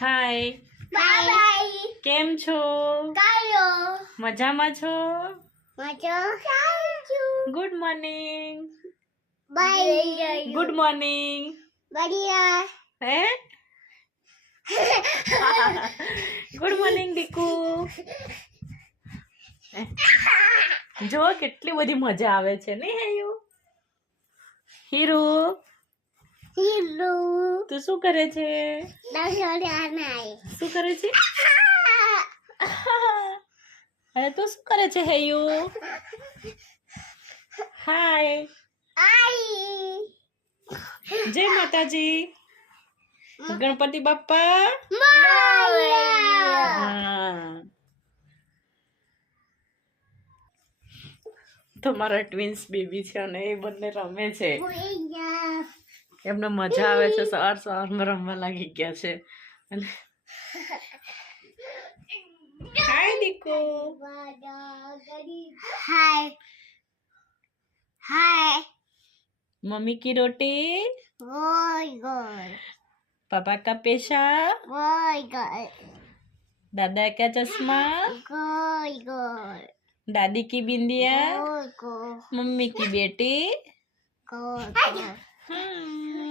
હાય by કેમ છો? કાયો મજામાં છો? મજો કાયો good morning. Bye good morning. બઢિયા હે ગુડ મોર્નિંગ દીકુ. જો કેટલી બધી મજા આવે છે ને હેયુ. હીરો હીરો તું શું કરે છે? દસોડાનાય શું કરે છે? અરે તું શું કરે છે હેયુ? હાય આઈ જય માતાજી. ગણપતિ બાપ્પા. માયા હા તમારા ટ્વિન્સ બેબી છે અને એ બંને રમે છે. એમને મજા આવે છે. સવારમાં રમવા લાગી ગયા છે. અને હાય દીકુ. हाय हाय मम्मी की रोटी, ओय गॉड पापा का पेशाब, ओय गॉड दादा का चश्मा, ओय गॉड दादी की बिंदिया, ओय गॉड मम्मी की बेटी. गॉड हम्म